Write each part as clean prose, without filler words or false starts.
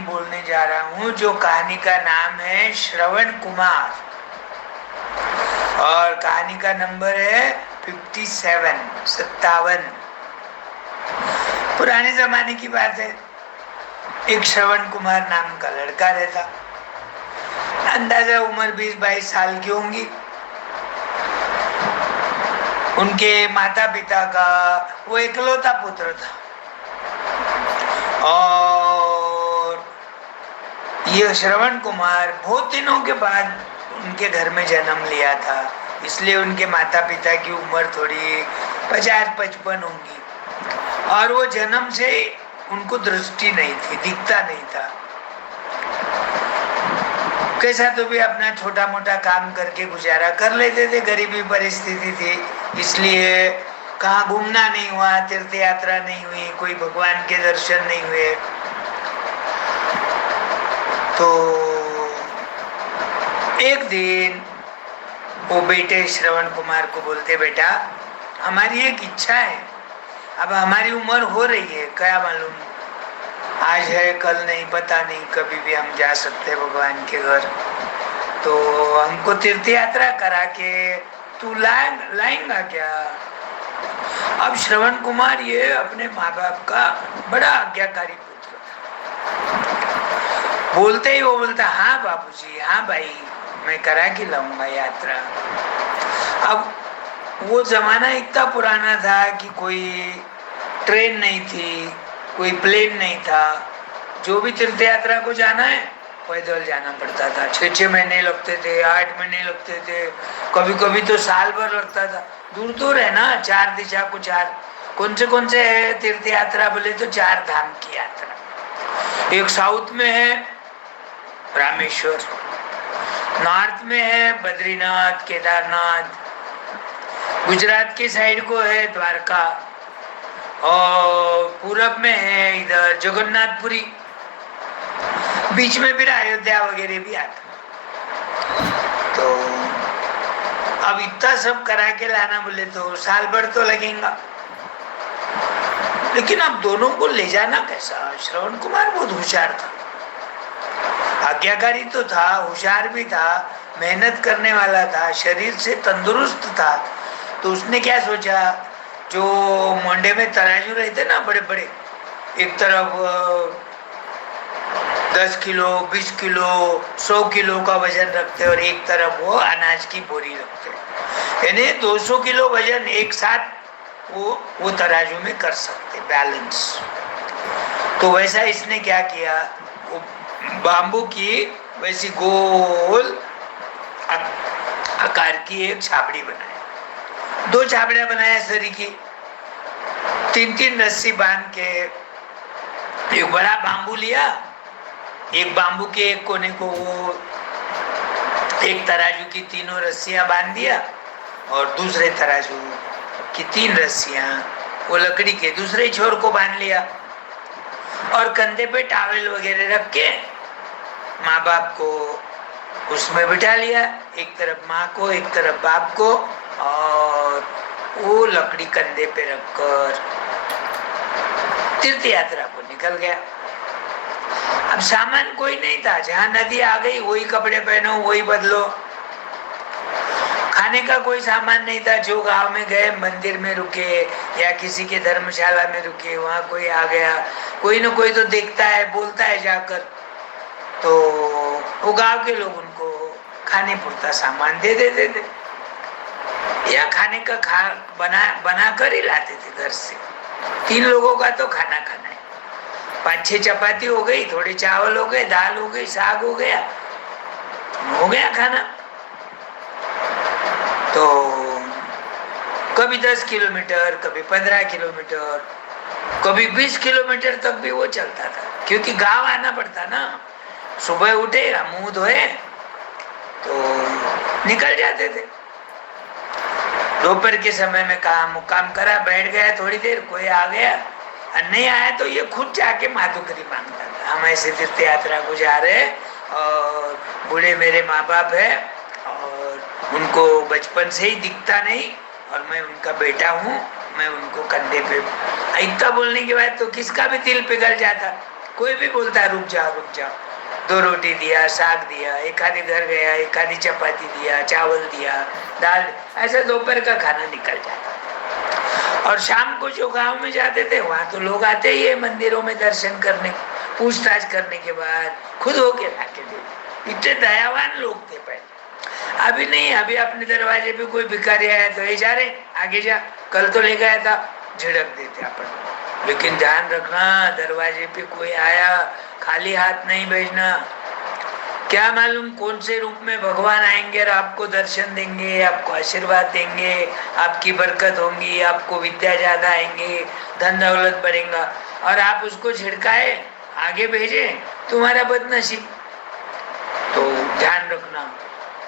बोलने जा रहा हूँ, जो कहानी का नाम है श्रवण कुमार और कहानी का नंबर है 57। पुराने जमाने की बात है। एक श्रवण कुमार नाम का लड़का रहता, अंदाजा उम्र 20-22 साल की होंगी। उनके माता पिता का वो इकलौता पुत्र था और ये श्रवण कुमार बहुत दिनों के बाद उनके घर में जन्म लिया था, इसलिए उनके माता पिता की उम्र थोड़ी 50-55 होंगी और वो जन्म से उनको दृष्टि नहीं थी, दिखता नहीं था। कैसा तो भी अपना छोटा मोटा काम करके गुजारा कर लेते थे, गरीबी परिस्थिति थी, इसलिए कहाँ घूमना नहीं हुआ, तीर्थ यात्रा नहीं हुई, कोई भगवान के दर्शन नहीं हुए। तो एक दिन वो बेटे श्रवण कुमार को बोलते, बेटा हमारी एक इच्छा है, अब हमारी उम्र हो रही है, क्या मालूम आज है कल नहीं, पता नहीं, कभी भी हम जा सकते हैं भगवान के घर, तो हमको तीर्थ यात्रा करा के तू लाएंगा क्या? अब श्रवण कुमार ये अपने माँ बाप का बड़ा आज्ञाकारी पुत्र था। बोलते ही वो बोलता, हाँ बाबूजी, हाँ भाई, मैं करा के लाऊंगा यात्रा। अब वो जमाना इतना पुराना था कि कोई ट्रेन नहीं थी, कोई प्लेन नहीं था, जो भी तीर्थ यात्रा को जाना है पैदल जाना पड़ता था। 6-6 महीने लगते थे, 8 महीने लगते थे, कभी कभी तो साल भर लगता था। दूर दूर है ना, 4 दिशा को 4, कौन से है तीर्थ यात्रा बोले तो 4 धाम की यात्रा। एक साउथ में है रामेश्वर, नॉर्थ में है बद्रीनाथ केदारनाथ, गुजरात के साइड को है द्वारका और पूरब में है इधर जगन्नाथपुरी, बीच में फिर अयोध्या वगैरह भी आता। तो अब इतना सब करा के लाना बोले तो साल भर तो लगेगा, लेकिन अब दोनों को ले जाना कैसा? श्रवण कुमार बहुत होशियार था, आज्ञाकारी तो था, होशियार भी था, मेहनत करने वाला था, शरीर से तंदुरुस्त था। तो उसने क्या सोचा, जो मोंडे में तराजू रहते ना बड़े बड़े, एक तरफ 10 किलो 20 किलो 100 किलो का वजन रखते और एक तरफ वो अनाज की बोरी रखते, यानी 200 किलो वजन एक साथ वो तराजू में कर सकते, बैलेंस। तो वैसा इसने क्या किया, वो बांबू की वैसी गोल आकार की एक छाबड़ी बनाई, 2 छाबड़ियां बनाया सरी की, 3-3 रस्सी बांध के एक बड़ा बांबू लिया, एक बांबू के एक कोने को वो एक तराजू की 3 रस्सियां बांध दिया और दूसरे तराजू की 3 रस्सियां वो लकड़ी के दूसरे छोर को बांध लिया और कंधे पे टॉवेल वगैरह रख के माँ बाप को उसमें बिठा लिया, एक तरफ माँ को एक तरफ बाप को, और वो लकड़ी कंधे पे रखकर तीर्थ यात्रा को निकल गया। अब सामान कोई नहीं था, जहाँ नदी आ गई वही कपड़े पहनो वही बदलो, खाने का कोई सामान नहीं था। जो गांव में गए मंदिर में रुके या किसी के धर्मशाला में रुके, वहाँ कोई आ गया, कोई न कोई तो देखता है, बोलता है जाकर, तो वो गांव के लोग उनको खाने पुरता सामान दे देते थे या खाने का बना कर ही लाते थे घर से। 3 लोगों का तो खाना खाना है, 5-6 चपाती हो गई, थोड़े चावल हो गए, दाल हो गई, साग हो गया खाना। तो कभी 10 किलोमीटर, कभी 15 किलोमीटर, कभी 20 किलोमीटर तक भी वो चलता था, क्योंकि गांव आना पड़ता ना। सुबह उठे, मुंह धोए तो निकल जाते थे। दोपहर के समय में काम मुकाम करा, बैठ गया थोड़ी देर, कोई आ गया, नहीं आया तो ये खुद जाके माधुकरी मांगता था, हम ऐसे तीर्थ यात्रा को जा रहे और बूढ़े मेरे माँ बाप है और उनको बचपन से ही दिखता नहीं और मैं उनका बेटा हूँ, मैं उनको कंधे पे। इतना बोलने के बाद तो किसका भी दिल पिघल जाता, कोई भी बोलता रुक जाओ रुक जाओ, 2 रोटी दिया, साग दिया, एक आधी घर गया, एक आधी चपाती दिया, चावल दिया, दाल, ऐसा दोपहर का खाना निकल जाता। और शाम को जो गांव में जाते थे वहां तो लोग आते ही है मंदिरों में दर्शन करने, पूछताछ करने के बाद खुद होके लाके दे। इतने दयावान लोग थे पहले। अभी नहीं, अभी अपने दरवाजे पे कोई भिखारी आया तो ये जा रहे आगे जा, कल तो ले गया था, झिड़क देते अपन। लेकिन ध्यान रखना, दरवाजे पे कोई आया खाली हाथ नहीं भेजना। क्या मालूम कौन से रूप में भगवान आएंगे और आपको दर्शन देंगे, आपको आशीर्वाद देंगे, आपकी बरकत होंगी, आपको विद्या ज्यादा आएंगे, धन दौलत बढ़ेगा, और आप उसको झिड़काए आगे भेजे, तुम्हारा बदनसीब। तो ध्यान रखना,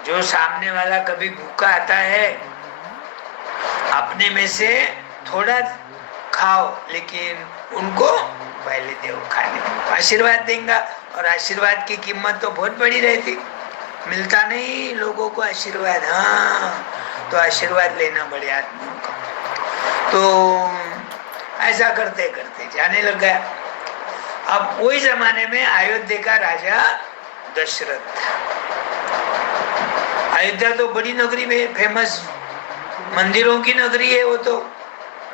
जो सामने वाला कभी भूखा आता है, अपने में से थोड़ा खाओ, लेकिन उनको पहले दो खाने, आशीर्वाद देंगे। और आशीर्वाद की कीमत तो बहुत बड़ी रहती, मिलता नहीं लोगों को आशीर्वाद। हाँ, तो आशीर्वाद लेना बड़े आदमियों का। तो ऐसा करते करते जाने लग गया। अब वही जमाने में अयोध्या का राजा दशरथ था। अयोध्या तो बड़ी नगरी में फेमस मंदिरों की नगरी है। वो तो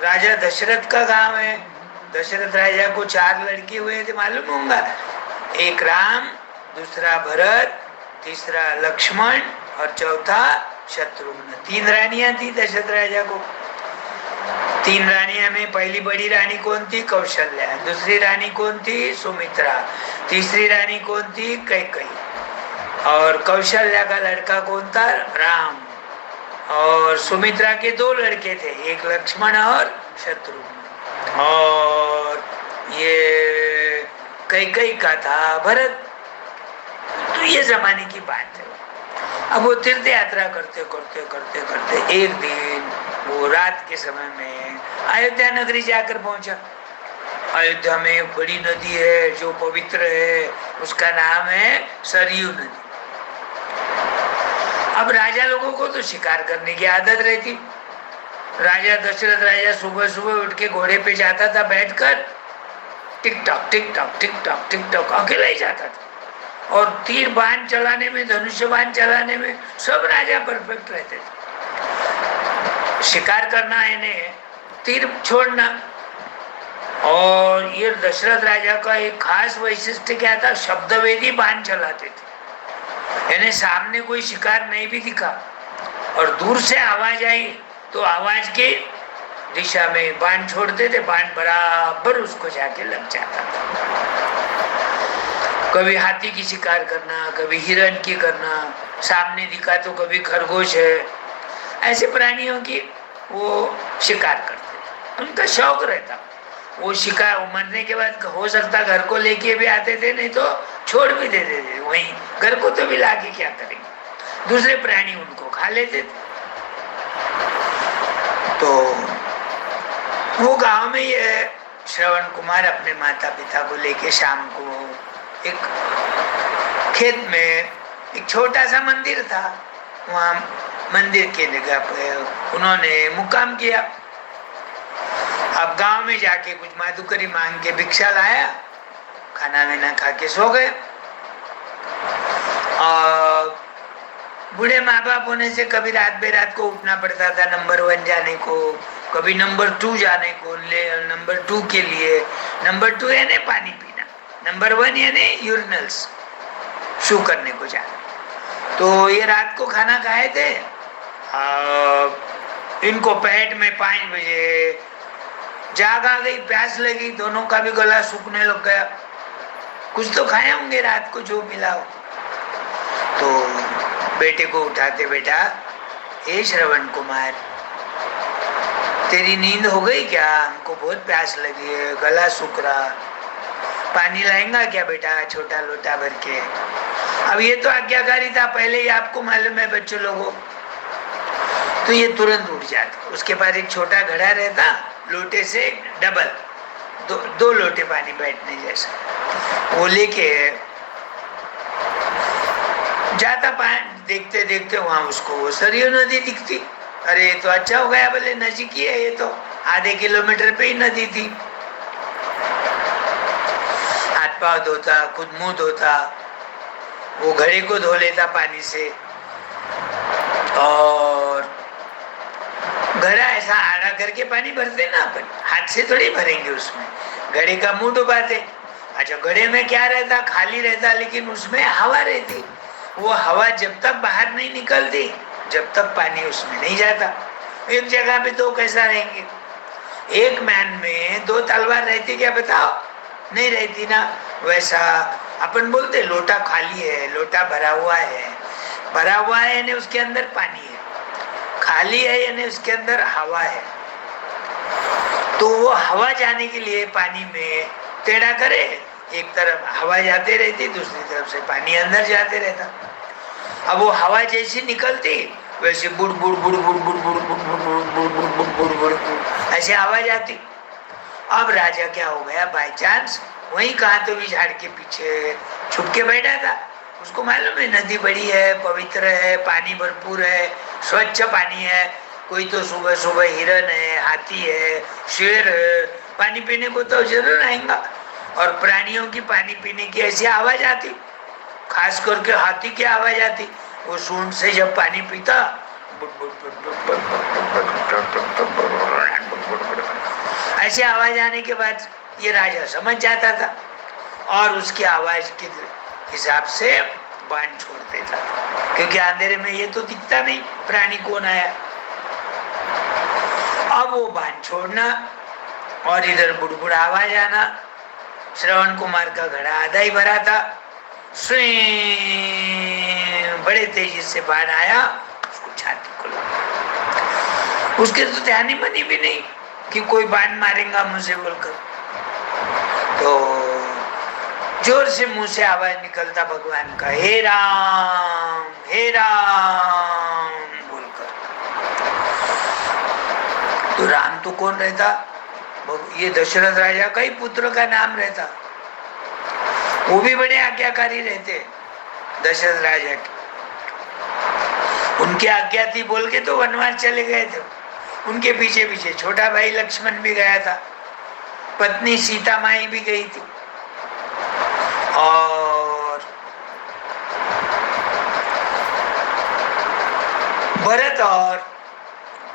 राजा दशरथ का गांव है। दशरथ राजा को 4 लड़के हुए थे, मालूम होगा, एक राम, दूसरा भरत, तीसरा लक्ष्मण और चौथा शत्रुघ्न। 3 रानियां थी दशरथ राजा को। 3 रानियां में पहली बड़ी रानी कौन थी? कौशल्या। दूसरी रानी कौन थी? सुमित्रा। तीसरी रानी कौन थी? कैकेयी। और कौशल्या का लड़का कौन था? राम। और सुमित्रा के 2 लड़के थे, एक लक्ष्मण और शत्रुघ्न। और ये कैकेयी का था भरत। तो ये जमाने की बात है। अब वो तीर्थ यात्रा करते करते करते करते एक दिन वो रात के समय में अयोध्या नगरी जाकर पहुंचा। अयोध्या में एक बड़ी नदी है जो पवित्र है, उसका नाम है सरयू नदी। अब राजा लोगों को तो शिकार करने की आदत रहती। राजा दशरथ राजा सुबह सुबह उठ के घोड़े पे जाता था, बैठकर tick tock tick tock tick tock tick tock अकेला ही जाता था। और तीर बाण चलाने में, धनुष्य बाण चलाने में सब राजा परफेक्ट रहते थे। शिकार करना है ने तीर छोड़ना। और ये दशरथ राजा का एक खास वैशिष्ट्य क्या था? शब्दवेदी बाण चलाते थे। यानी सामने कोई शिकार नहीं भी दिखा और दूर से आवाज आई तो आवाज के दिशा में बाण छोड़ते थे, बाण बराबर उसको जाके लग जाता था। कभी हाथी की शिकार करना, कभी हिरण की करना, सामने दिखा तो कभी खरगोश है, ऐसे प्राणियों की वो शिकार करते थे। उनका शौक रहता। वो शिकार मरने के बाद हो सकता घर को लेके भी आते थे, नहीं तो छोड़ भी देते थे वहीं। घर को तो भी लाके क्या करेंगे, दूसरे प्राणी उनको खा लेते थे। तो वो गांव में ये श्रवण कुमार अपने माता पिता को लेके शाम को एक खेत में एक छोटा सा मंदिर था, वहाँ मंदिर के जगह पे उन्होंने मुकाम किया। अब गांव में जाके कुछ माधुकरी मांग के भिक्षा लाया, खाना वाना खा के सो गए। और बूढ़े माँ बाप होने से कभी रात बेरात को उठना पड़ता था नंबर 1 जाने को, कभी नंबर 2 जाने को, नंबर 2 के लिए। नंबर 2 यानी पानी पीना, नंबर 1 यानी यूरिनल्स शू करने को जाना। तो ये रात को खाना खाए थे। इनको पेट में 5 बजे जाग आ गई, प्यास लगी, दोनों का भी गला सूखने लग गया। कुछ तो खाए होंगे रात को जो मिला हो। तो बेटे को उठाते, बेटा ए श्रवण कुमार, तेरी नींद हो गई क्या? हमको बहुत प्यास लगी है, गला सूख रहा, पानी लाएंगा क्या बेटा छोटा लोटा भर के? अब ये तो आज्ञाकारी था, पहले ही आपको मालूम है बच्चों लोगों। तो ये तुरंत उठ जाता। उसके पास एक छोटा घड़ा रहता, लोटे से डबल, 2 लोटे पानी बैठने जैसा, वो लेके जाता। देखते देखते वहां उसको वो सरयू नदी दिखती। अरे तो अच्छा हो गया, बोले नजीक ही है, ये तो आधे किलोमीटर पे ही नदी थी। हाथ पांव धोता, खुद मुंह धोता, वो घड़े को धो लेता पानी से, और घड़ा ऐसा आड़ा करके पानी भरते ना अपन, हाथ से थोड़ी भरेंगे उसमें, घड़े का मुंह डुबाते। अच्छा, घड़े में क्या रहता, खाली रहता, लेकिन उसमें हवा रहती। वो हवा जब तक बाहर नहीं निकलती, जब तक पानी उसमें नहीं जाता। एक जगह पे दो कैसा रहेंगे? एक मैन में दो तलवार रहती क्या, बताओ? नहीं रहती ना। वैसा अपन बोलते लोटा खाली है, लोटा भरा हुआ है। भरा हुआ है यानी उसके अंदर पानी है, खाली है यानी उसके अंदर हवा है। तो वो हवा जाने के लिए पानी में टेढ़ा करे, एक तरफ हवा जाते रहती, दूसरी तरफ से पानी अंदर जाते रहता। अब वो हवा जैसी निकलती वैसे बुड़ बुड़ बुड़ बुड़ बुड़ बुड़ बुड़ बुड़ बुड़ बुड़ बुड़ बुड़ बुड़ बुड़ ऐसे आवाज आती। अब राजा क्या हो गया, बाय चांस वहीं कहा तो भी झाड़ के पीछे छुप के बैठा था। उसको मालूम है नदी बड़ी है, पवित्र है, पानी भरपूर है, स्वच्छ पानी है। कोई तो सुबह सुबह हिरन है, हाथी है, शेर है, पानी पीने को तो जरूर आएगा। और प्राणियों की पानी पीने की ऐसी आवाज आती, खास करके हाथी की आवाज आती। वो सूंड से जब पानी पीता, ऐसी आवाज आने के बाद ये राजा समझ जाता था और उसकी आवाज के हिसाब से बाण छोड़ देता, क्योंकि अंधेरे में ये तो दिखता नहीं प्राणी कौन आया। अब वो बाण छोड़ना और इधर बुड़बुड़ आवाज आना। श्रवण कुमार का घड़ा आधा ही भरा था, बड़े तेजी से बाण आया, उसको छाती को लगा। उसके तो ध्यान ही मनी भी नहीं कि कोई बाण मारेगा मुझे बोलकर। तो जोर से मुंह से आवाज निकलता भगवान का, हे राम बोलकर। तो राम तो कौन रहता, ये दशरथ राजा का ही पुत्र का नाम रहता। वो भी बड़े आज्ञाकारी रहते दशरथ राजा के। उनकी आज्ञा थी बोल के तो वनवास चले गए थे। उनके पीछे पीछे छोटा भाई लक्ष्मण भी गया था, पत्नी सीता माई भी गई थी, और भरत और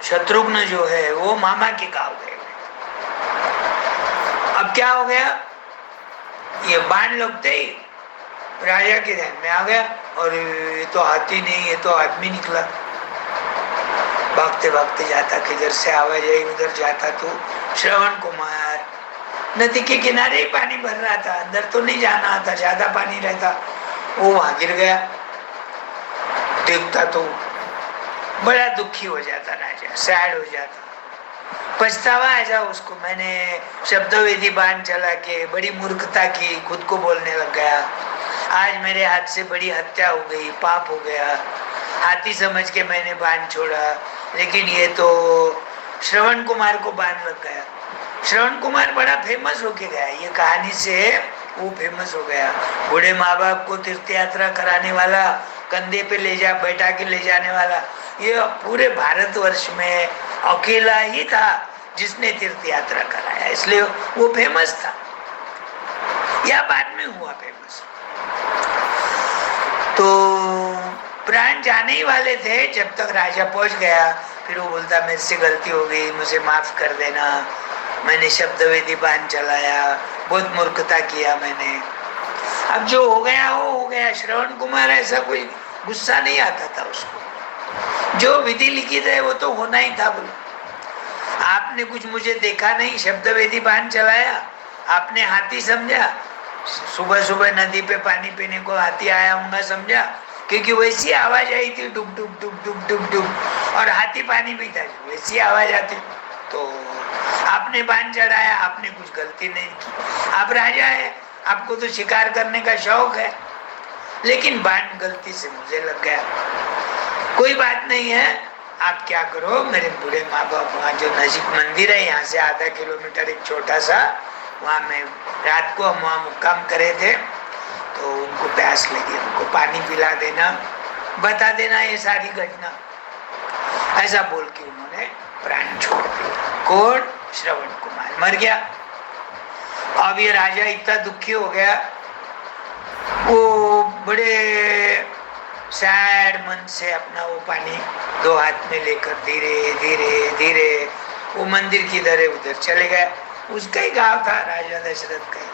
शत्रुघ्न जो है वो मामा के गांव गए। अब क्या हो गया, ये बाण लगते ही राजा के ध्यान में आ गया, और ये तो हाथी नहीं, ये तो आदमी निकला। भागते भागते जाता, किधर से आवाज आई उधर जाता। तो श्रवण कुमार नदी के किनारे ही पानी भर रहा था, अंदर तो नहीं जाना था, ज्यादा पानी रहता। वो वहां गिर गया। देखता तो बड़ा दुखी हो जाता राजा, सैड हो जाता, पछतावा ऐसा उसको, मैंने शब्दवेदी बाण चला के बड़ी मूर्खता की, खुद को बोलने लग गया, आज मेरे हाथ से बड़ी हत्या हो गई, पाप हो गया, हाथी समझ के मैंने बाण छोड़ा, लेकिन ये तो श्रवण कुमार को बाण लग गया। श्रवण कुमार बड़ा फेमस होके गया, ये कहानी से वो फेमस हो गया। बूढ़े माँ बाप को तीर्थ यात्रा कराने वाला, कंधे पे ले जा बैठा के ले जाने वाला, ये पूरे भारतवर्ष में अकेला ही था जिसने तीर्थ यात्रा कराया, इसलिए वो फेमस था। या बाद में हुआ फेमस। तो प्राण जाने ही वाले थे जब तक राजा पहुंच गया। फिर वो बोलता मेरे से गलती हो गई, मुझे माफ कर देना, मैंने शब्दवेदी बाण चलाया, बहुत मूर्खता किया मैंने। अब जो हो गया वो हो गया। श्रवण कुमार ऐसा कोई गुस्सा नहीं आता था उसको, जो विधि लिखित है वो तो होना ही था। बोलो आपने कुछ मुझे देखा नहीं, शब्दवेदी बाण चलाया, आपने हाथी समझा, सुबह सुबह नदी पे पानी पीने को हाथी आया होगा समझा, क्योंकि वैसी आवाज आई थी डुब डुब डुब डुब डुब डुब, और हाथी पानी पीता वैसी आवाज आती। तो आपने बाण चढ़ाया, आपने कुछ गलती नहीं की, आप राजा है, आपको तो शिकार करने का शौक है, लेकिन बाण गलती से मुझे लग गया। कोई बात नहीं है, आप क्या करो, मेरे बूढ़े माँ बाप वहाँ जो नजीक मंदिर है, यहाँ से आधा किलोमीटर एक छोटा सा, वहाँ मैं रात को हम वहाँ मुक्काम करे थे, तो उनको प्यास लगी, उनको पानी पिला देना, बता देना ये सारी घटना। ऐसा बोल के उन्होंने प्राण छोड़ दिया। कौन? श्रवण कुमार मर गया। अब ये राजा इतना दुखी हो गया, वो बड़े सैड मन से अपना वो पानी 2 हाथ में लेकर धीरे धीरे धीरे वो मंदिर की इधर उधर चले गए। उसका ही गांव था, राजा दशरथ का ही।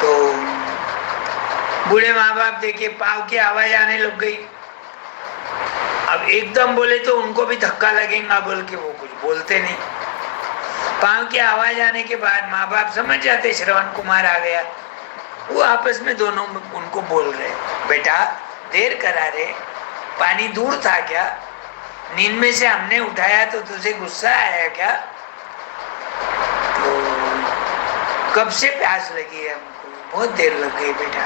तो बूढ़े माँ बाप देखे पाँव की आवाज आने लग गई। अब एकदम बोले तो उनको भी धक्का लगेगा बोल के वो कुछ बोलते नहीं। पाँव की आवाज आने के बाद माँ बाप समझ जाते श्रवण कुमार आ गया। वो आपस में दोनों उनको बोल रहे, बेटा देर करा रे, पानी दूर था क्या? नींद में से हमने उठाया तो तुझे गुस्सा आया क्या? तो कब से प्यास लगी है हमको, बहुत देर लग गई बेटा।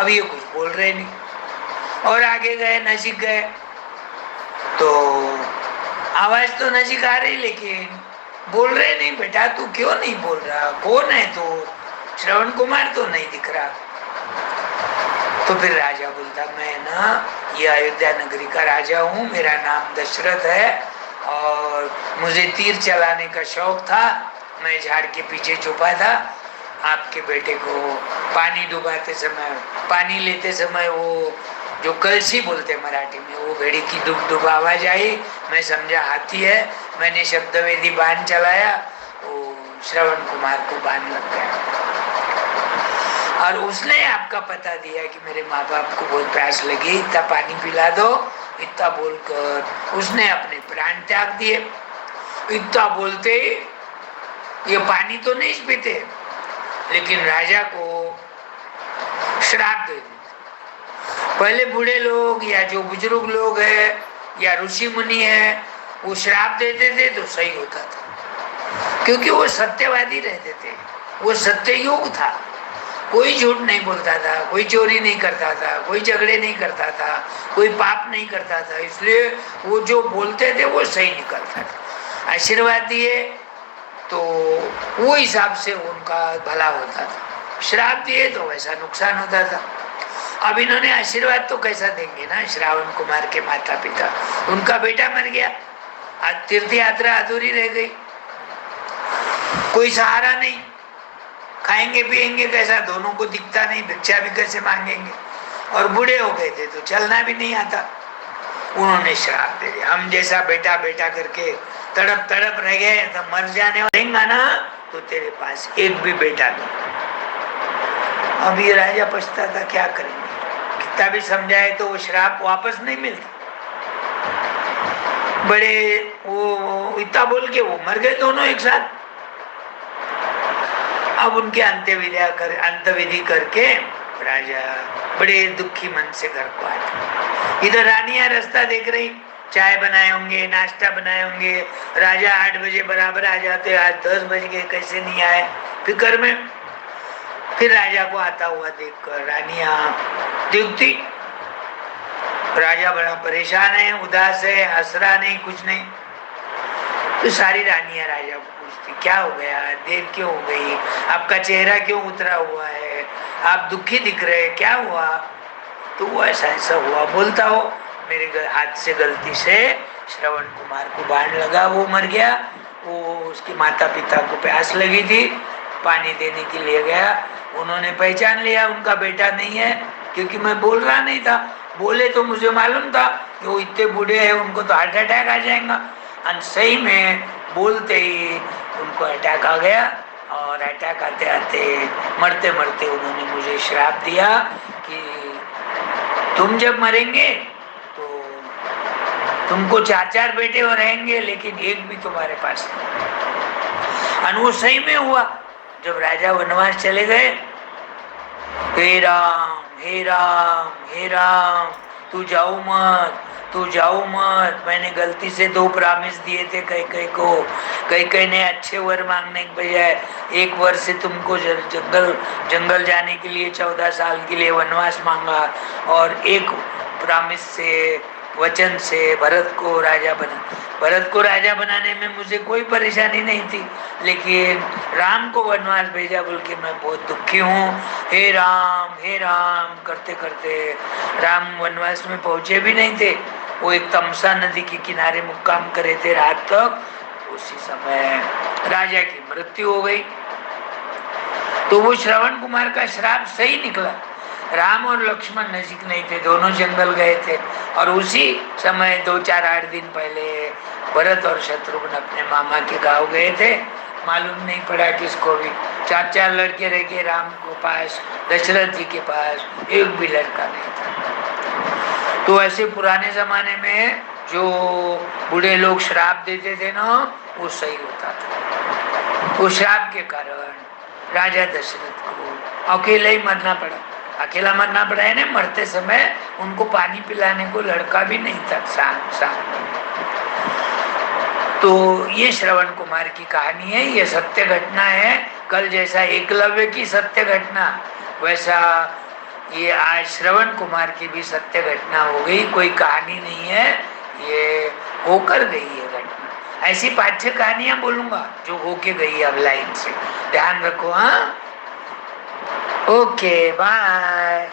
अब ये कुछ बोल रहे नहीं और आगे गए, नजीक गए तो आवाज तो नजीक आ रही लेकिन बोल रहे नहीं। बेटा तू क्यों नहीं बोल रहा, कौन है तू? श्रवण कुमार तो नहीं दिख रहा। तो फिर राजा बोलता, मैं ना ये अयोध्या नगरी का राजा हूँ, मेरा नाम दशरथ है और मुझे तीर चलाने का शौक था। मैं झाड़ के पीछे छुपा था, आपके बेटे को पानी डुबाते समय, पानी लेते समय वो जो कलसी बोलते मराठी में, वो घड़ी की डुब डुब आवाज आई, मैं समझा हाथी है, मैंने शब्दवेदी बाण चलाया, वो श्रवण कुमार को बाण लग गया और उसने आपका पता दिया कि मेरे माँ बाप को बहुत प्यास लगी, इतना पानी पिला दो। इतना बोलकर उसने अपने प्राण त्याग दिए। इतना बोलते ये पानी तो नहीं पीते लेकिन राजा को श्राप दे देते। पहले बूढ़े लोग या जो बुजुर्ग लोग है या ऋषि मुनि है वो श्राप देते थे तो सही होता था, क्योंकि वो सत्यवादी रहते थे। वो सत्य युग था, कोई झूठ नहीं बोलता था, कोई चोरी नहीं करता था, कोई झगड़े नहीं करता था, कोई पाप नहीं करता था, इसलिए वो जो बोलते थे वो सही निकलता था। आशीर्वाद दिए तो वो हिसाब से उनका भला होता था, श्राप दिए तो वैसा नुकसान होता था। अब इन्होंने आशीर्वाद तो कैसा देंगे ना, श्रावण कुमार के माता पिता, उनका बेटा मर गया, आज तीर्थ यात्रा अधूरी रह गई, कोई सहारा नहीं, खाएंगे पिएंगे कैसा, दोनों को दिखता नहीं, भिक्षा भी कैसे मांगेंगे, और बूढ़े हो गए थे तो चलना भी नहीं आता। उन्होंने श्राप दे दिया, हम जैसा बेटा बेटा करके तड़प तड़प रह गए तो मर जाने देंगा ना तो तेरे पास एक भी बेटा नहीं। अब ये राजा पछता था, क्या करेंगे, कितना भी समझाए तो वो श्राप वापस नहीं मिलता। बड़े वो इतना बोल के वो मर गए दोनों एक साथ। अब उनके अंत्यविधि करके राजा बड़े दुखी मन से घर को आते। इधर रानियां रास्ता देख रही, चाय बनाए होंगे, नाश्ता बनाए होंगे, राजा 8 बजे बराबर आ जाते, आज 10 बज गए कैसे नहीं आए, फिक्र में। फिर राजा को आता हुआ देखकर रानियां देखती, राजा बड़ा परेशान है, उदास है, हंस रहा नहीं, कुछ नहीं। तो सारी रानियां राजा को पूछती, क्या हो गया, देर क्यों हो गई, आपका चेहरा क्यों उतरा हुआ है, आप दुखी दिख रहे, क्या हुआ? तो वो ऐसा ऐसा हुआ, बोलता हो मेरे हाथ से गलती से श्रवण कुमार को बाण लगा, वो मर गया, वो उसके माता पिता को प्यास लगी थी, पानी देने के लिए गया, उन्होंने पहचान लिया उनका बेटा नहीं है, क्योंकि मैं बोल रहा नहीं था, बोले तो मुझे मालूम था कि वो इतने बूढ़े हैं, उनको तो हार्ट अटैक आ जाएगा। और सही में बोलते ही उनको अटैक आ गया, और अटैक आते आते मरते मरते उन्होंने मुझे श्राप दिया कि तुम जब मरेंगे तो तुमको 4-4 बेटे और रहेंगे लेकिन एक भी तुम्हारे पास नहीं। और वो सही में हुआ। जब राजा वनवास चले गए, हे राम हे राम हे राम, तू जाओ मत, तू जाओ मत, मैंने गलती से 2 प्रॉमिस दिए थे कैकेयी को, कैकेयी ने अच्छे वर मांगने के बजाय 1 वर्ष से तुमको जंगल जाने के लिए 14 साल के लिए वनवास मांगा, और एक प्रॉमिस से, वचन से भरत को राजा बनाने में मुझे कोई परेशानी नहीं थी, लेकिन राम को वनवास भेजा बोल के मैं बहुत दुखी हूँ, हे राम करते करते राम वनवास में पहुंचे भी नहीं थे। वो एक तमसा नदी के किनारे मुक्काम करे थे रात तक। उसी समय राजा की मृत्यु हो गई। तो वो श्रवण कुमार का श्राप सही निकला। राम और लक्ष्मण नजीक नहीं थे, दोनों जंगल गए थे, और उसी समय 2-4-8 दिन पहले भरत और शत्रुघ्न अपने मामा के गांव गए थे। मालूम नहीं पड़ा किसको भी, 4-4 लड़के रह गए राम के पास, दशरथ जी के पास एक भी लड़का नहीं था। तो ऐसे पुराने जमाने में जो बूढ़े लोग श्राप देते थे ना, वो सही होता था। वो श्राप के कारण राजा दशरथ को अकेले ही मरना पड़ा। अकेला मरना पड़ा है ना, मरते समय उनको पानी पिलाने को लड़का भी नहीं था साथ। तो ये श्रवण कुमार की कहानी है, ये सत्य घटना है। कल जैसा एकलव्य की सत्य घटना, वैसा ये आज श्रवण कुमार की भी सत्य घटना हो गई। कोई कहानी नहीं है, ये होकर गई है घटना। ऐसी पाठ्य कहानियां बोलूंगा जो होके गई अब लाइन से, ध्यान रखो। हाँ, ओके, बाय।